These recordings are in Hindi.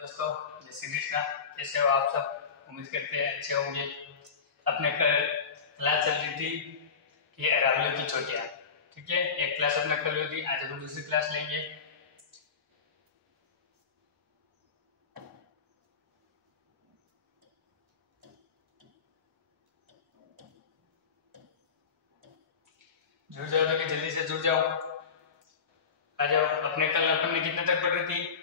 दोस्तों जय श्री कृष्णा। कैसे हो आप सब? उम्मीद करते हैं अच्छे होंगे। अपने कल क्लास चल रही थी कि अरावलियों की चोटियाँ। ठीक है, एक क्लास अपना कल हुई थी, आज हम दूसरी क्लास लेंगे। जुड़ जाओ तो जल्दी से जुड़ जाओ, आ जाओ। अपने कल अपन ने कितने तक पढ़ रही थी?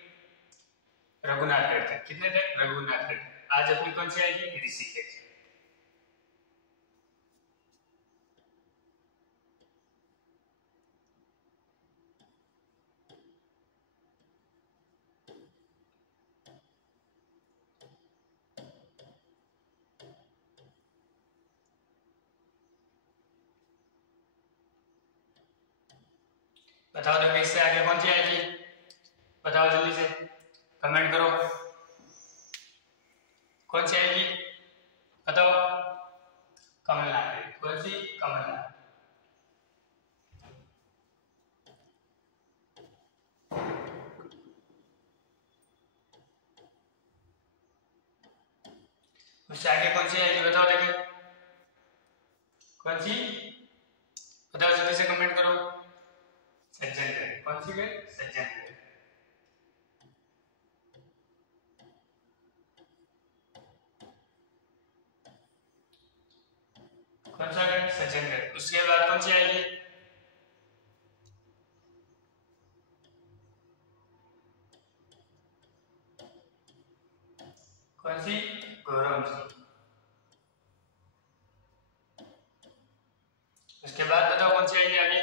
रघुनाथगढ़ तक। कितने तक? रघुनाथगढ़। आज अपनी कौन सी आएगी? ऋषिकेश। बताओ तो इससे आगे कौन सी आएगी? बताओ जल्दी से, कमेंट करो कौन सी आएगी। बताओ। कमलनाथ। कौन सी? कमलनाथ। उससे आगे कौन सी आएगी? बताओ देखिए कौन सी। बताओ जल्दी से, कमेंट करो। सज्जनगढ़। कौन सी गढ़? सज्जनगढ़। कौन सा गढ़? सज्जनगढ़। उसके बाद कौन सी आएगी? कौन सी? गौरव। उसके बाद बताओ कौन सी आएगी आगे?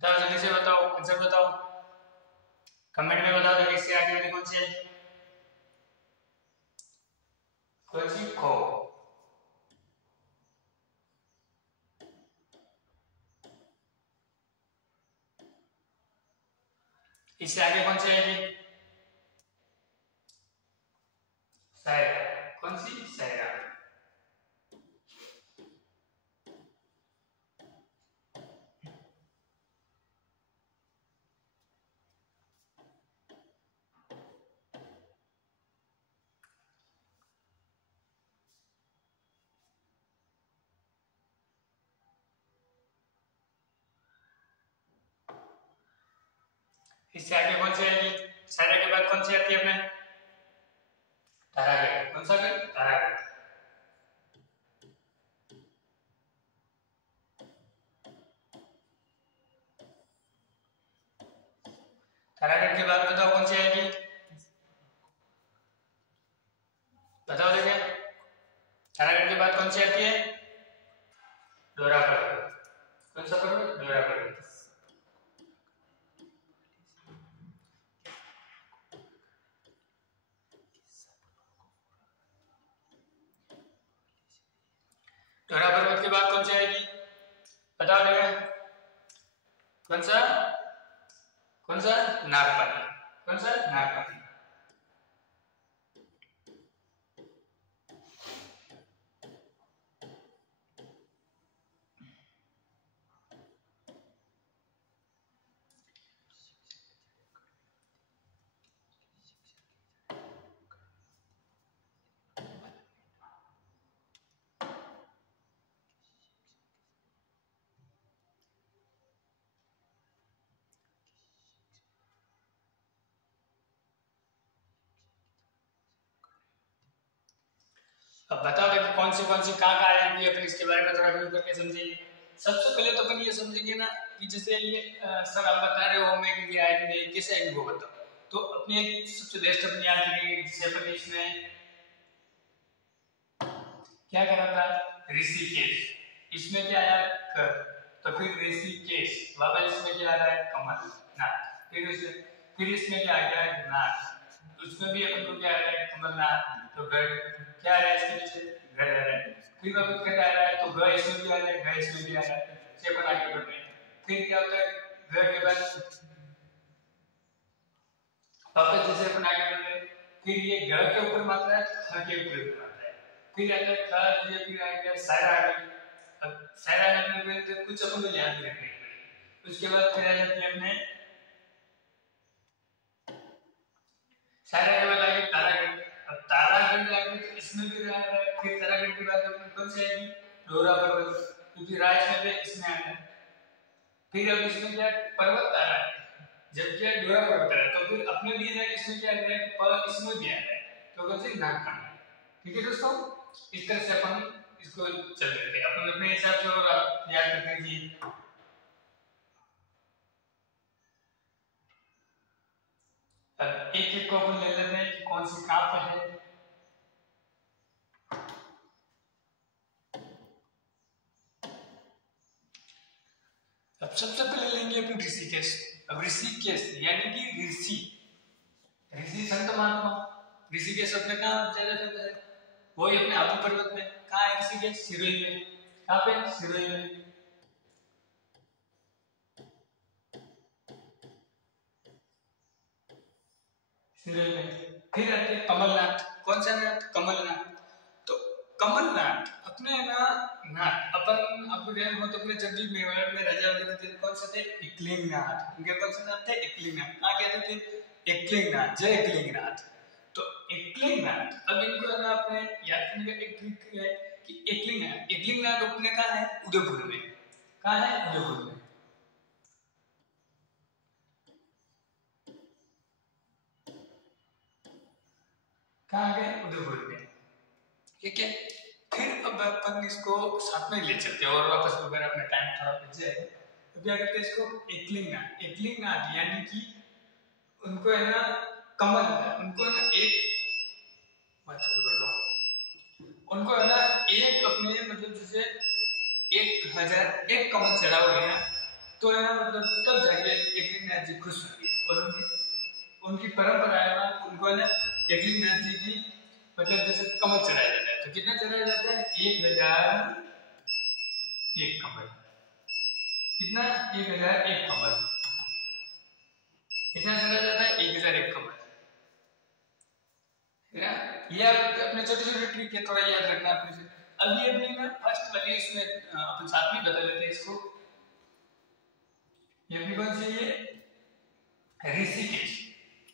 बताओ जल्दी से, बताओ आंसर बताओ, कमेंट में बताओ देखिए इससे आगे वाली कौन सी आएगी। कौन सी? खो। इससे आगे कौन सी आएगी? सायरा। कौन सी? सायरा। इससे आगे कौन सी आएगी? सायरा के बाद कौन सी आती है अपने? तारागढ़। कौन सा गढ़? तारागढ़। तारागढ़ के बाद बताओ कौन सी आएगी? बताओ देखिए, तारागढ़ के बाद कौन सी आती है? डोरा पर्वत। कौन सा पर्वत? डोरा पर्वत। डोरा पर्वत के बाद कौन सी आएगी? बताओ देखिए कौन सा? कौन सा? नागपानी। कौन सा? नागपानी। अब बताओ देखो कौन सी कहाँ कहाँ आएंगी, अपन इसके बारे में थोड़ा रिव्यू करके समझेंगे। सबसे पहले तो अपन ये समझेंगे ना कि जैसे ये सर आप बता रहे हो हमें कि ये आएंगे, कैसे आएंगे वो बताओ। तो अपनी एक सबसे बेस्ट अपनी याद रखेंगे, जिसे अपन इसमें क्या करा था? ऋषिकेश। इसमें क्या आया? कर। तो फिर ऋषिकेश। वापस इसमें क्या आ रहा है? कमल नाथ। फिर इसमें क्या आ गया? नाथ। उसमें भी अपन को क्या आ रहा है? कमलनाथ। तो गढ़ क्या आ रहा है इसके पीछे? गढ़ आ रहा है। फिर वापस गढ़ आ रहा है तो ग इसमें भी आ रहा है, ग इसमें भी आ रहा है। इसे अपन आगे बढ़ रहे हैं। फिर क्या होता है? ग के बाद वापस जैसे अपन आगे बढ़ रहे हैं, फिर ये ग के ऊपर मात्रा है, ख के ऊपर मात्रा है। फिर आता है ख, ये फिर आ गया सायरा आ गई। अब सायरा आने में फिर कुछ अपन को याद रखने पड़ेगा। उसके बाद फिर आ जाती है अपने सारे केवल आगे तारागढ़। अब तारागढ़ आगे तो इसमें भी रहा है, फिर तारागढ़ के बाद अपने कौन सी आएगी, डोरा पर्वत, क्योंकि राज में भी इसमें आना है। फिर अब इसमें क्या पर्वत आ रहा है, जब क्या डोरा पर्वत आ रहा है, तो फिर अपने लिए ना इसमें क्या आ रहा है, पर इसमें भी आ रहा है, तो कौन सी नागखंड। ठीक है दोस्तों, इस तरह से अपन इसको चल रहे थे, अपन अपने हिसाब से और आप याद करते रहिए। अब एक एक को अपन ले लेते हैं कि कौन सी कहां पर है। अब सबसे पहले लेंगे अपन ऋषिकेश। अब ऋषिकेश यानी कि ऋषि, ऋषि संत महात्मा। ऋषिकेश अपने कहाँ ज्यादा जगह है, वही अपने आबू पर्वत में। कहाँ है ऋषिकेश, सिरोही में। कहाँ पे, सिरोही में। सिरोही में। फिर आते कमलनाथ। कौन सा नाथ, कमलनाथ। तो कमलनाथ अपने ना नाथ, अपन आपको ध्यान हो तो अपने जब भी मेवाड़ में राजा वगैरह थे, कौन से थे, एकलिंगनाथ। उनके कौन से नाम थे, एकलिंगनाथ। कहाँ कहते थे, एकलिंगनाथ, जय एकलिंगनाथ। तो एकलिंगनाथ, अब इनको है ना अपने याद करने का एक ट्रिक है कि एकलिंगनाथ, एकलिंगनाथ अपने कहाँ है, उदयपुर में। कहाँ है, उदयपुर में। कहाँ गए, उदयपुर में। ठीक है, फिर अब अपन इसको साथ में ले चलते हैं और वापस अगर अपना टाइम थोड़ा बच जाए तो क्या करते हैं इसको, एकलिंगनाथ। एकलिंगनाथ यानी कि उनको है ना कमल, उनको है ना एक बात शुरू कर दो, उनको है ना एक अपने मतलब जैसे 1001 कमल चढ़ा हुआ है ना, तो है ना मतलब तब जाके एकलिंगनाथ जी खुश होंगे। और उनकी परंपरा है ना, उनको है ना एकलिंगनाथ जी की मतलब जैसे कमल चढ़ाया जाता है। तो कितना चढ़ाया जाता है, 1001 कमल। कितना, 1001 कमल। कितना चढ़ाया जाता है, 1001 कमल। ये आप अपने छोटे छोटे ट्रिक है, थोड़ा याद रखना अपने से। अब ये अपनी ना फर्स्ट वाली इसमें अपन साथ में बता लेते हैं इसको। ये अपनी कौन सी है, ऋषिकेश।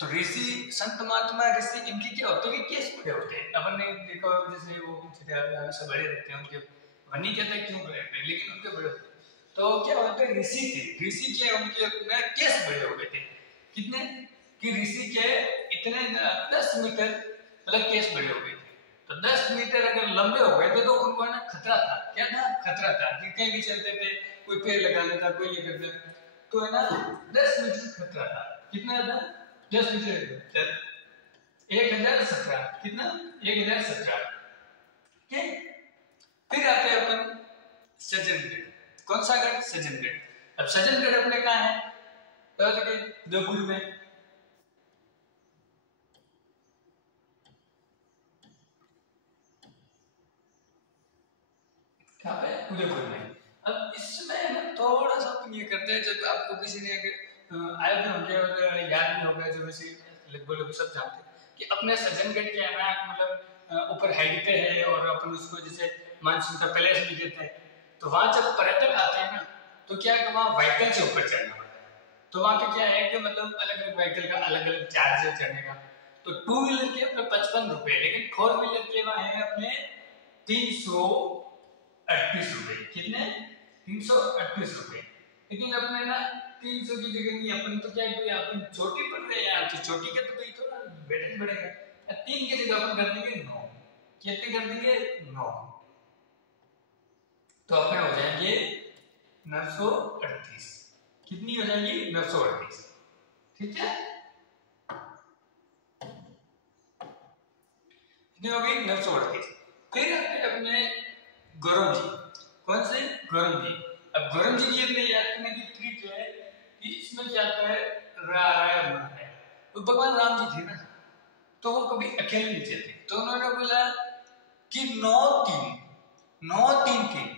तो ऋषि संत महात्मा ऋषि, इनकी क्या होते हैं कि केस बड़े होते हैं। अपन ने देखा जैसे वो हमेशा बड़े रहते हैं, उनके मन नहीं कहते क्यों बड़े रहते हैं, लेकिन उनके बड़े होते हैं। तो क्या होते हैं, ऋषि थे, ऋषि के उनके केस बड़े हो गए थे। कितने, कि ऋषि के इतने 10 मीटर मतलब केस बड़े हो गए थे। तो 10 मीटर अगर लंबे हो गए थे तो उनको ना खतरा था। क्या था, खतरा था कि कहीं भी चलते थे, कोई पेड़ लगा लेता, कोई ये करता, तो है ना 10 मीटर खतरा था। कितना था, 10 मीटर, 1017। कितना, 1017। ठीक है, फिर आते हैं अपन सज्जनगढ़। कौन सा गढ़, सज्जनगढ़। अब सज्जनगढ़ अपने कहाँ है, उदयपुर में। कहाँ पे, उदयपुर में। अब इसमें ना थोड़ा सा अपन ये करते हैं, जब आपको किसी ने आए भी होंगे और याद भी होगा, जो वैसे लगभग लोग सब जानते हैं कि अपने सज्जनगढ़ के है ना मतलब ऊपर हाइट पे है, और अपन उसको जैसे मानसून का पैलेस भी कहते हैं। तो वहां जब पर्यटक आते हैं ना, तो क्या है कि वहाँ व्हीकल से ऊपर चढ़ना पड़ता है। तो वहाँ पे क्या है कि मतलब अलग अलग व्हीकल का अलग अलग चार्ज है चढ़ने का। तो 2 व्हीलर के अपने 55 रुपए, लेकिन 4 व्हीलर के वहाँ है अपने 338 रुपए। कितने, 338 रुपए। लेकिन अपने ना 300 की जगह नहीं, अपन तो क्या है, अपन छोटी पड़ रहे हैं यार, तो छोटी का तो भाई थोड़ा बेटर बढ़ेगा। 3 की जगह अपन कर देंगे 9। कितने कर देंगे, 9। तो अपने हो जाएंगे 938। कितनी हो जाएंगी, 938। ठीक है, कितनी हो गई, 938। फिर अपने गौरव जी। कौन से, गौरव जी। अब गौरव जी की अपने याद करने की ट्रिक है कि इसमें क्या आता है, है। तो भगवान राम जी थे ना, तो वो कभी अकेले नहीं चलते। तो उन्होंने बोला कि 9-3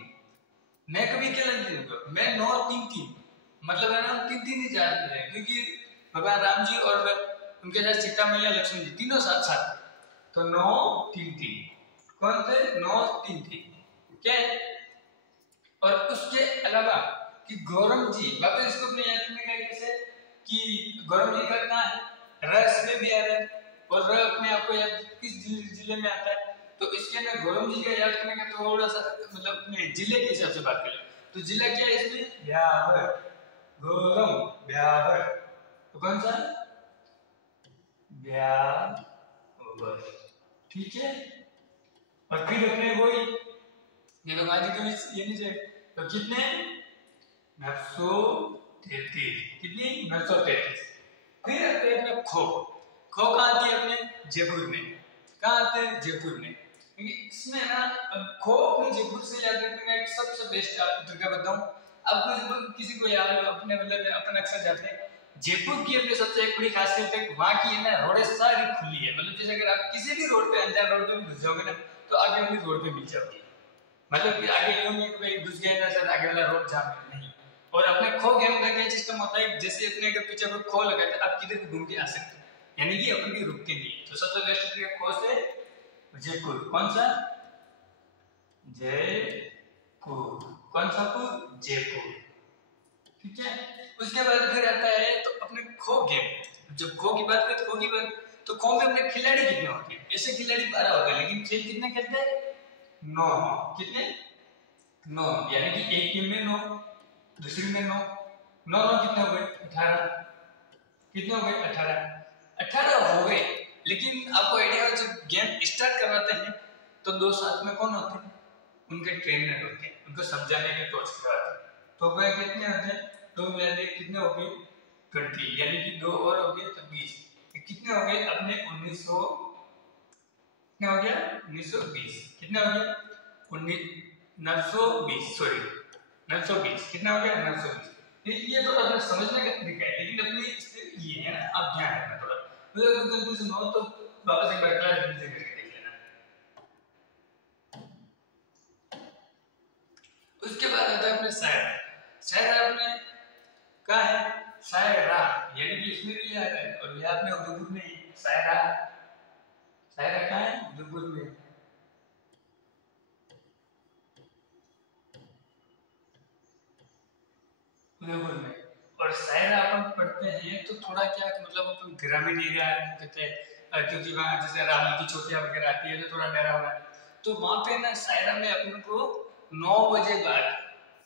मैं कभी अकेला नहीं चलूंगा, मैं 9-3 मतलब है ना 3 ही जा रहे हैं, क्योंकि भगवान राम जी और उनके साथ सीता मैया, लक्ष्मण जी, तीनों साथ साथ। तो 9-3। कौन थे, 9-3। क्या है, और उसके अलावा कि गौरव जी, वापस इसको अपने याद करने का कैसे कि गौरव जी का कहाँ है, रस में भी आ रहा है। और र अपने आपको याद किस जिले में आता है, तो इसके अंदर गौरव जी का याद करने का थोड़ा सा मतलब अपने जिले के हिसाब से बात करें तो जिला क्या है इसमें ब्यावर, गौरव ब्यावर, तो कौन सा ब्यावर, ठीक है। और फिर अपने वही ये लोग आज के ये नीचे तो कितने 933, कितनी 933। फिर आते हैं अपने खो, खो कहाँ आती है अपने जयपुर में, कहाँ आते हैं जयपुर में, क्योंकि इसमें ना खो अपने जयपुर से याद रखने का एक सबसे बेस्ट आपको तरीका बताऊं। आपको किसी को याद अपने मतलब अपन अक्सर जाते हैं जयपुर की अपने सबसे एक बड़ी खासियत है वहाँ की है ना रोड सारी खुली है, मतलब जैसे अगर आप किसी भी रोड पे अनजान रोड पे घुस जाओगे ना तो आगे वाली रोड पे मिल जाओगे, मतलब आगे यूं नहीं कि भाई घुस गए ना सर आगे वाला रोड जाम है, नहीं। और अपने खो गेम का क्या सिस्टम होता है जैसे अपने अगर पीछे कोई खो लगा तो आप किधर भी घूम के आ सकते हैं, यानी कि अपन की रुकते नहीं। तो सबसे बेस्ट तरीका खो से जयपुर, कौन सा जयपुर, कौन सा पुर जयपुर, ठीक है। उसके बाद फिर आता है तो अपने खो गेम, जब खो की बात करें तो खो की बात तो खो में अपने खिलाड़ी कितने होते हैं, ऐसे खिलाड़ी 12 होते हैं लेकिन खेल कितने खेलते हैं 9, कितने 9, यानी कि एक टीम में 9, दूसरी में 9, 9 9 कितने हो गए 18, कितने हो गए 18 हो गए। लेकिन आपको आइडिया हो जब गेम स्टार्ट करवाते हैं तो दो साथ में कौन होते हैं, उनके ट्रेनर होते हैं, उनको समझाने के कोच करवाते हैं। तो वह कितने होते हैं, तो मैंने कितने हो गए 20, यानी कि 2 और हो गए तो 20, कितने हो गए अपने 1900, कितने हो गया 1920, कितने हो गया 920, सॉरी 920, कितना हो गया 920। ये तो अपने समझने का तरीका है, लेकिन अपनी ये है ना आप ध्यान रखना थोड़ा, मतलब कंफ्यूजन हो तो वापस एक बार क्लास रिवीजन करके देख लेना। उसके बाद आता है अपने शायरा, शायरा अपने क्या है शायरा, यानी कि इसमें भी याद है और याद में उर्दू में शायरा, शायरा क्या है उर्दू में, में। और शायरा अपन पढ़ते हैं तो थोड़ा क्या मतलब अपन ग्रामीण एरिया कहते हैं क्योंकि वहाँ जैसे रावण की चोटियां वगैरह आती है तो थोड़ा डरा हुआ है, तो वहाँ पे ना शायरा में अपन को 9 बजे बाद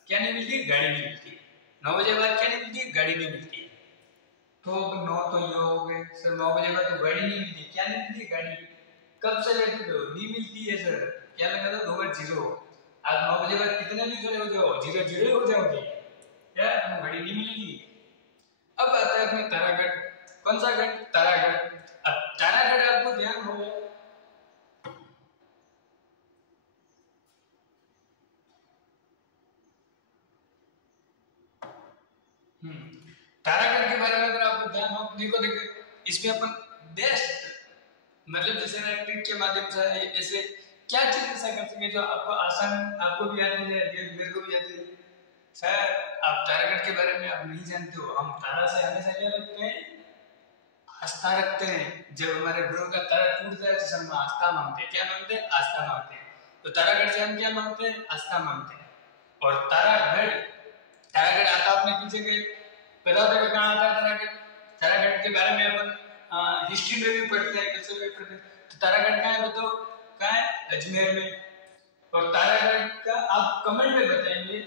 क्या नहीं मिलती, गाड़ी नहीं मिलती, 9 बजे बाद क्या नहीं मिलती, गाड़ी नहीं मिलती। तो 9 तो ये हो गए सर, 9 बजे बाद तो गाड़ी नहीं मिलती, क्या नहीं मिलती गाड़ी, कब से लेते हो नहीं मिलती है सर, क्या लगा था 2 बार 0, आज 9 बजे बाद कितने भी खड़े हो जाओ 0 0 हो जाओगे, क्या हमें घड़ी नहीं मिलेगी। अब आता है अपने तारागढ़, कौन सा गढ़ तारागढ़। अब तारागढ़ आपको ध्यान हो तारागढ़ के बारे में अगर आपको ध्यान हो देखो इसमें अपन बेस्ट मतलब जैसे ना ट्रिक के माध्यम से ऐसे क्या चीज ऐसा कर सके जो आपको आसान, आपको भी याद है मेरे को भी याद है। सर आप तारागढ़ के बारे में आप नहीं जानते हो, हम तारा से हमेशा क्या रखते हैं, आस्था रखते हैं। जब हमारे गुरु का तारा टूट जाए तो हम आस्था मांगते हैं, क्या मांगते हैं आस्था मांगते हैं। तो तारागढ़ से हम क्या मांगते हैं, आस्था मांगते हैं। और तारागढ़, तारागढ़ आता अपने पीछे के पता होता है कहाँ आता है तारागढ़, तारागढ़ के बारे में अपन हिस्ट्री में भी पढ़ते हैं, कैसे भी पढ़ते हैं। तो तारागढ़ कहाँ है बताओ, कहाँ है अजमेर में। और तारागढ़ का आप कमेंट में बताएंगे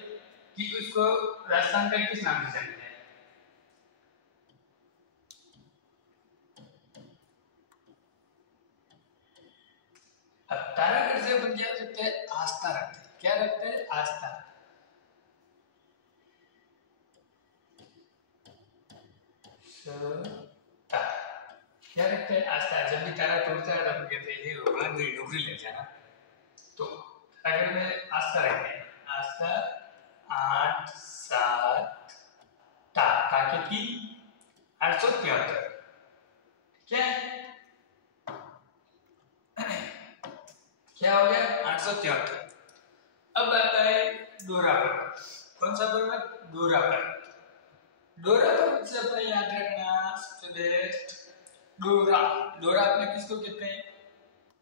कि उसको राजस्थान का किस नाम से जानते हैं। अब तारागढ़ से अपन क्या रखते हैं, आस्था रखते हैं, क्या रखते हैं आस्था। क्या रखते हैं आस्था। जब भी तारा टूटता है तो अपन कहते हैं ये भगवान मेरी नौकरी ले जाना, तो तारागढ़ में आस्था रखते हैं, आस्था 8 7 ता कितनी 873, क्या क्या हो गया 873। अब आता है डोरा पर्वत, कौन सा पर्वत, डोरा पर्वत। डोरा पर्वत से अपने याद रखना सबसे बेस्ट डोरा, डोरा अपने किसको कहते हैं,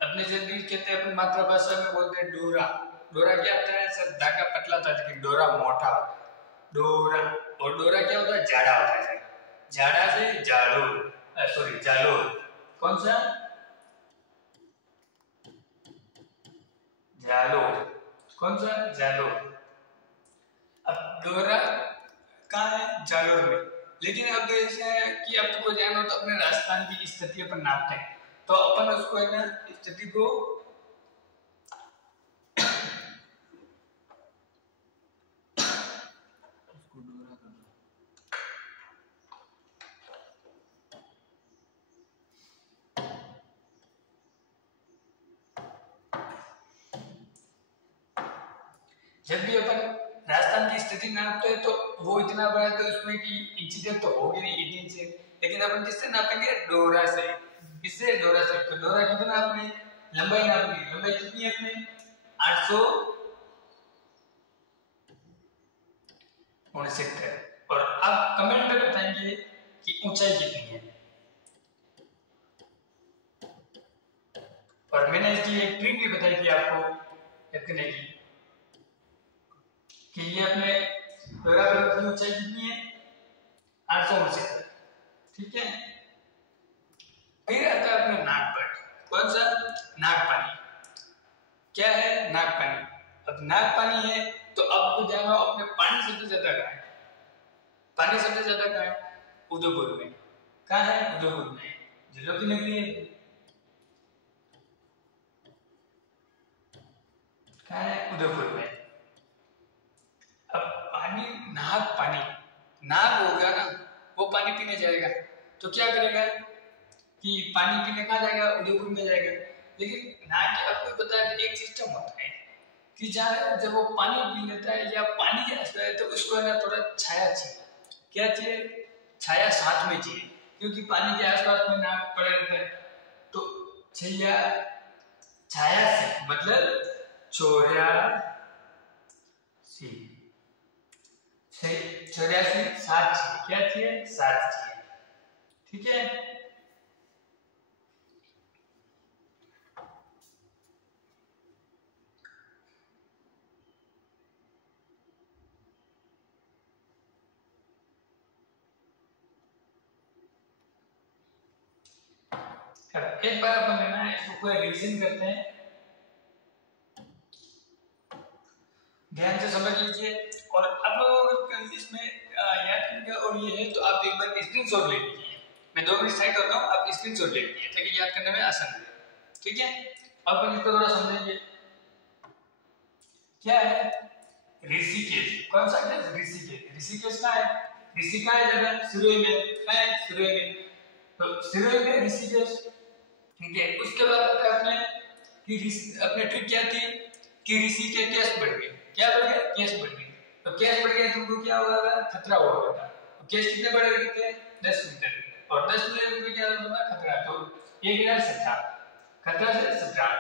अपने जल्दी कहते हैं अपन मातृभाषा में बोलते हैं डोरा। डोरा क्या होता है सर, धागा पतला था लेकिन डोरा मोटा होता है, डोरा। और डोरा क्या होता है, जाड़ा होता है, जाड़ा से जालो, सॉरी जालोर, कौन सा? जालोर। कौन सा? जालोर। अब डोरा कहाँ है? जालोर में। लेकिन अब ऐसा है कि आपको जाना हो तो अपने राजस्थान की स्थिति अपन नापते हैं, तो अपन उसको है ना स्थिति को जब भी अपन राजस्थान की स्थिति नापते हैं तो वो इतना बड़ा तो उसमें कि इंची टेप तो होगी नहीं इतनी इंची, लेकिन अपन किससे नापेंगे? डोरा से। किससे? डोरा से। तो डोरा कितना आपने लंबाई नापनी, लंबाई कितनी है अपने? 869। और आप कमेंट में बताएंगे कि ऊंचाई कितनी है। और मैंने इसकी एक ट्रिक भी बताई थी आपको इतने कि ये अपने डोरा की ऊंचाई कितनी है? 869। ठीक है। फिर आता है अपना नाग पानी। कौन सा? नाग पानी। क्या है? नाग पानी। अब नाग पानी है तो आपको जाना अपने पानी सबसे ज्यादा कहाँ है? पानी सबसे ज्यादा कहाँ है? उदयपुर में। कहाँ है? उदयपुर में। जिलों की नगरी है। कहाँ है? उदयपुर में। अब पानी, नाग पानी, नाग होगा ना वो पानी पीने जाएगा तो क्या करेगा कि पानी पीने कहाँ जाएगा? उदयपुर में जाएगा। लेकिन नाग के आपको पता है एक सिस्टम होता है कि जब वो पानी पी लेता है या पानी के आसपास है तो उसको है ना थोड़ा छाया चाहिए। क्या चाहिए? छाया साथ में चाहिए, क्योंकि पानी के आसपास में नाग पड़ा रहता है। तो छाया, छाया से मतलब 84, 84, 7 चाहिए। क्या चाहिए? 7 चाहिए। ठीक है। एक बार अपन है ना इसको पूरा रिवीजन करते हैं, ध्यान से समझ लीजिए। और आप लोग अगर इसमें याद करेंगे और ये है तो आप एक बार स्क्रीनशॉट ले लीजिए। मैं 2 मिनट साइड करता हूँ, आप स्क्रीनशॉट ले लीजिए ताकि याद करने में आसान रहे। ठीक है। अब अपन इसको थोड़ा समझेंगे। क्या है? ऋषिकेश। कौन सा है? ऋषिकेश। ऋषिकेश कहाँ है? ऋषि कहाँ है जगह? सिरोही में। कहाँ है? सिरोही में। तो सिरोही में ऋषिकेश। ठीक है। उसके बाद आता है अपने कि अपने ट्रिक क्या थी कि ऋषि के केस बढ़ गए। क्या बढ़ गए? केस बढ़ गए। तो केस बढ़ गए तो उनको क्या होगा? खतरा होगा था। तो केस कितने बढ़ गए थे? 10 मीटर। और 10 मीटर में क्या होगा? खतरा। तो 1017, खतरा से 17।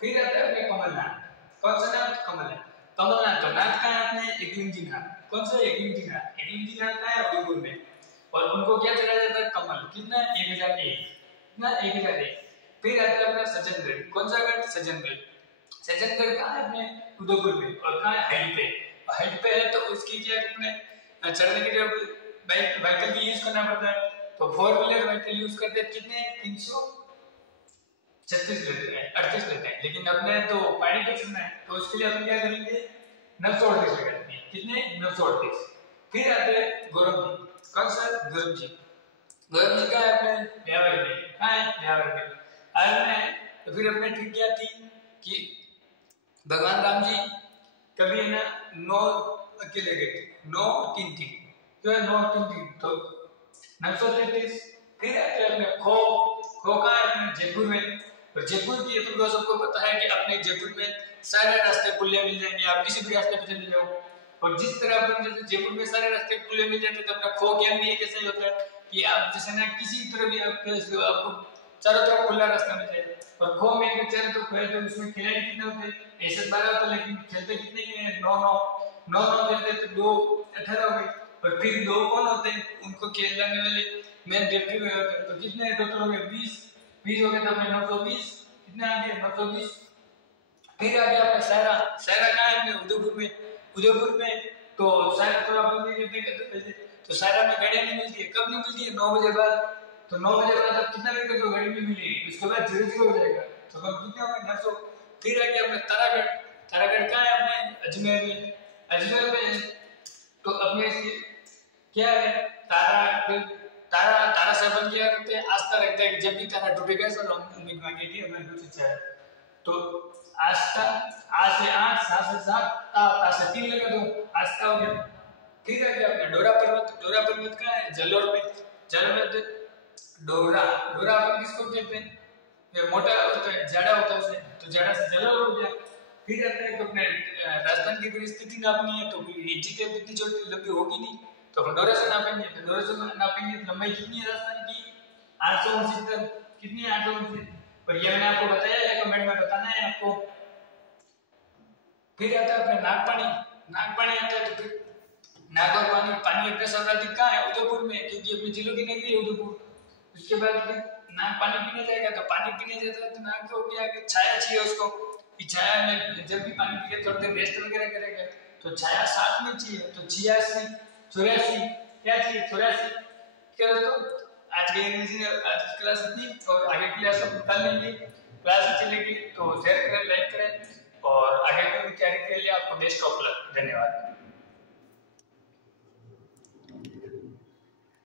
फिर आता है अपने कमलनाथ। कौन सा नाथ? कमलनाथ। कमलनाथ तो नाथ का है अपने एकलिंगी नाथ। कौन सा? एकलिंगी नाथ। एकलिंगी नाथ का है उदयपुर में। और उनको क्या चढ़ाया जाता है? कमल। कितना? 1001। कितना? 1001। फिर आता है अपना सज्जनगढ़। कौन सा गढ़? सज्जनगढ़। सज्जनगढ़ कहाँ है? अपने उदयपुर में। और कहाँ है? हाइट पे। हाइट पे है तो उसकी क्या अपने चढ़ने के लिए बाइक व्हीकल की यूज करना पड़ता है। तो 4 व्हीलर व्हीकल यूज करते हैं। कितने? 336 लेते हैं, 38 लेते हैं। लेकिन अपने तो पहाड़ी पे चढ़ना है तो उसके लिए अपन क्या करेंगे? 938 लगाएंगे। कितने? 938। फिर आते हैं गौरव जी। कौन सा? गौरव जी। गौरव जी का है अपने ब्यावर में। कहाँ है? ब्यावर में। आर्मी है। तो फिर अपने ट्रिक क्या थी कि भगवान राम जी कभी है ना 9 अकेले गए थे। 9 3 थी तो 9 3 थी तो 933। फिर आते हैं अपने खो। खो का है अपने जयपुर में। और जयपुर की अपन को सबको पता है कि अपने जयपुर में सारे रास्ते खुले मिल जाएंगे। आप किसी भी रास्ते पे चले जाओ। और जिस तरह अपन जैसे जयपुर में सारे रास्ते खुले मिल जाते हैं तो अपना खो गेम भी कैसे ही होता है कि आप जैसे ना किसी तरह भी आपको चारों तरफ खुला रास्ता मिल जाए। और खो में एक चारों तरफ खुले तो उसमें खिलाड़ी कितने होते हैं? ऐसे 12 होते, लेकिन खेलते कितने हैं? 9 खेलते तो 2 18 हो गए। और फिर 2 कौन होते हैं? उनको खेलने वाले मेन रेफरी होते हैं। तो कितने टोटल हो गए? 20 हो गए। तो अपने 920 कितने आ गए? 920। फिर आ गया अपना सारा। सारा कहाँ है? अपने उदयपुर में। उदयपुर में तो सारा तो अपन ये कहते हैं तो सारा में गाड़ियां नहीं मिलती है। कब नहीं मिलती है? 9 बजे बाद। तो 9 बजे बाद आप कितना वेट करोगे, घड़ी में मिलेगी, उसके बाद 0 हो जाएगा, तो हम कितने हो गए 900। फिर है कि अपने तारागढ़, तारागढ़ कहाँ है अपने अजमेर में, अजमेर में तो अपने क्या है तारा, फिर तारा, तारा से अपन क्या करते हैं, आस्था रखते हैं कि जब भी तारा टूटेगा तो हम उम्मीद मांगे कि हमें कुछ इच्छा है। तो आस्था, आ से 8, सा से 7, ता से 3 लगा दो, आस्था हो गया। ठीक है क्या अपने डोरा पर्वत, डोरा पर्वत कहाँ है, जलोर में, जलोर में डोरा, डोरा अपन किसको कहते हैं, ये मोटा होता है, जाड़ा होता है उसे, तो जाड़ा से जलोर हो गया। फिर आता है तो अपने राजस्थान की अगर स्थिति नापनी है तो इंची टेप इतनी छोटी लंबी होगी नहीं, तो अपन डोरा से नापेंगे, तो डोरा से नापेंगे तो लंबाई कितनी है राजस्थान की 869, कितनी है 869, और ये मैंने आपको बताया है, कमेंट में बताना है आपको। फिर आता है अपने नागपानी, नागपानी आता है तो फिर नाग और पानी, पानी अपने सर्वाधिक कहाँ है, उदयपुर में, क्योंकि अपने जिलों की नगरी है उदयपुर। उसके बाद फिर नाग पानी पीने जाएगा, तो पानी पीने जाता है तो नाग को क्या है, छाया चाहिए उसको, कि छाया में जब भी पानी पी के थोड़ी देर रेस्ट वगैरह करेगा तो छाया साथ में चाहिए, तो 86, 84 क्या चाहिए, 84। क्या दोस्तों, आज के अंग्रेजी आज की क्लास इतनी, और आगे की क्लास हम कर लेंगे, क्लास अच्छी लगी तो शेयर करें, लाइक करें, और आगे की तैयारी के लिए आपको बेस्ट ऑफ लक। धन्यवाद।